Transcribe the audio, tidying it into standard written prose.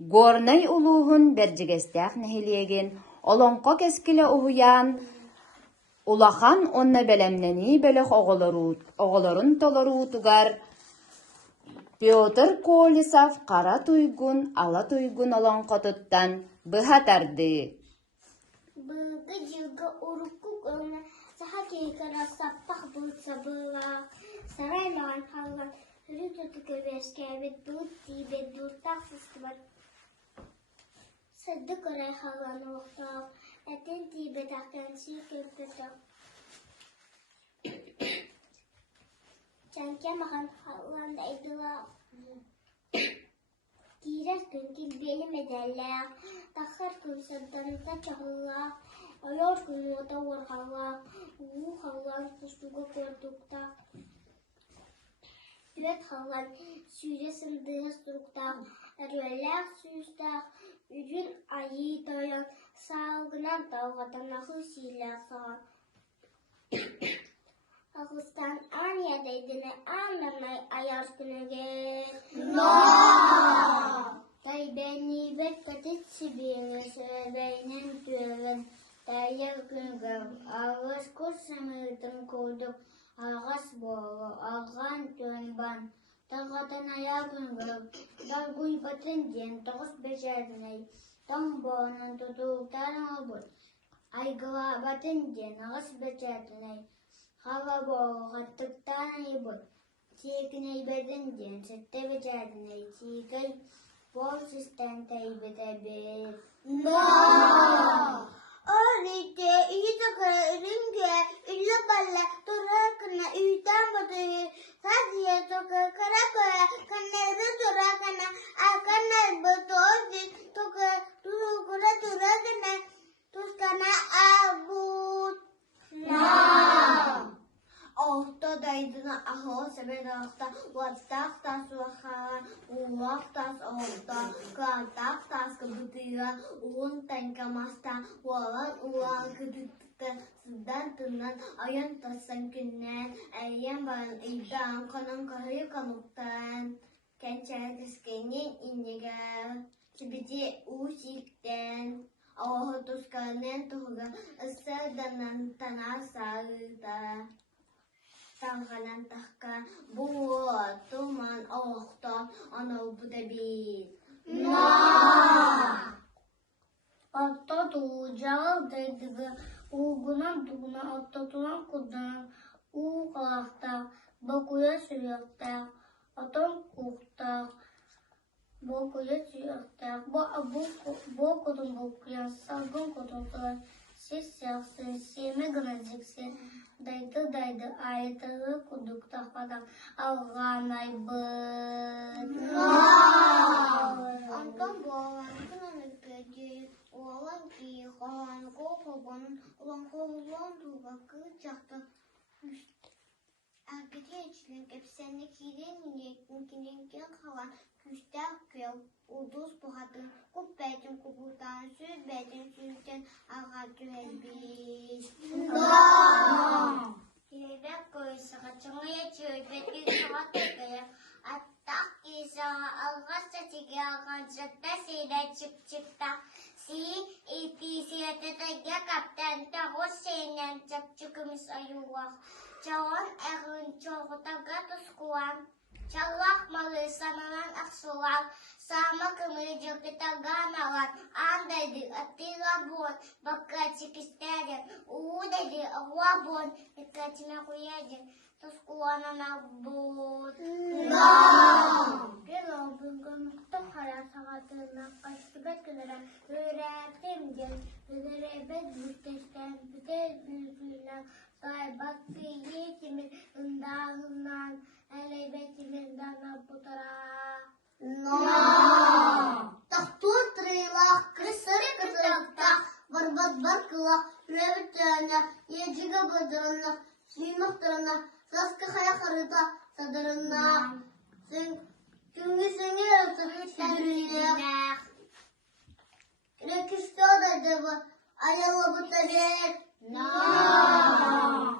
Gornay uluğun berjigestaq nehiliyegin, olonqa keskile uhuyan, ulahan onna belemneni belek oğolarun toloru tugar, Piotr Kolisov kara tuygun, ala tuygun olonqa tuttan bıhatardı. Bılgı cılgı urukuk ona saha keykara sappah bulsa bıla. Saraylan hallan hürü tutu göbeşkebet bulut dibet durtak sıskıbar. Sadık oray hallan oğtav. Etin dibet aktan şiköpütü. Canke mahan hallan da edıla. Giras gün kilbelim ederler. Takar gün saddanıta çağılar. Ayar gün oda varhalar. Uğu hallan kustuğu gördükta. Düet hallan süre sındığı strukta. Erveler süster. Ücün ayı dayan. Sağgınan dağıdan ahı siler sağ. Ağustan Anya'daydığını anlamay ayar günü gel. Day beni bekletit sibirine söyleyinin tüven. Dayar güngör ağız kursamırdım kurduk. Ağız boğu ağan tönban. Dağıdan ayar güngör. Dar guybatın diyen doğuz becerdinay. Don boğunun tutuktan olbur. Aygıva batın diyen ağız becerdinay. Hava boğu hattıktan ibur. Çiğkine ibedin diyen sette becerdinay. Çiğkay bol sistem taybede bir. Öyleyse iyi takara ürünge. Üllü balle durakına üyden batıyı. Sadece toka karakoya. Kanarı durakına. Akanar batıyı. Toka durukuna durakına. Tuskana abut. Orta daydına aho sebedakta vatak tas vaha umak tas orta kantak tas kebutuya un tankamasta walan uang kedukta sedan tunan ayan tasan kenen ayam bal idang kanang kahir kamuktan kencar keskenin iniga sebiji usikten oh tuskanen tuga asadanan tanasa ta Tangkalan tahka buat tuman ohta ana budabi. Atta tuğcal dediği uğunan tuğuna atta tuğan kudan uğu kalakta bakuya sürüyakta atan kuhta bakuya sürüyakta bu kudun bakuya salgın kudunlar siz yaksın siyeme gınacıksın daydı ayetalı kuduk tahpadan ağanay bıt. Antam boğalan kınalı pedi oğlan ki kalan kopabanın ulan kovulan tuğba kıçakta Erkekçilik hepsindekinin kalan küster köy uduz buhatın kup beytin kubutan süz beytin süzden ağacı elbis. Kirek koysa kaçamaya çöğbeti saat tekeye attak kisa ağaçta çeki ağaçta seyre çık çıkta si iti siyatete kapten ta hoseynen çak çıkmış ayuwak. Cawan erun cokotaga tuskuan, calak malı sananan aksulan, sama kemeja kita ganalan, andai di atilabon, baka cikisteryan, udah di awabon, ikacina kuyajan, tuskuan anabut. Kilo bungkam tuk haras hakatena kasbet kedaran, üretim gen, ürebet buktesten, betel bilbilan. Say bakti yetimin undağından elbetimin dana putara. Tahtur trilak krisari kırtakta barbat barkılak ürebetlerine yeciga badırına suymaklarına saskı kaya karıda sadırına çünkü seni yaratır sadırına reküstü odaydı bu ayalı bu tabi. No.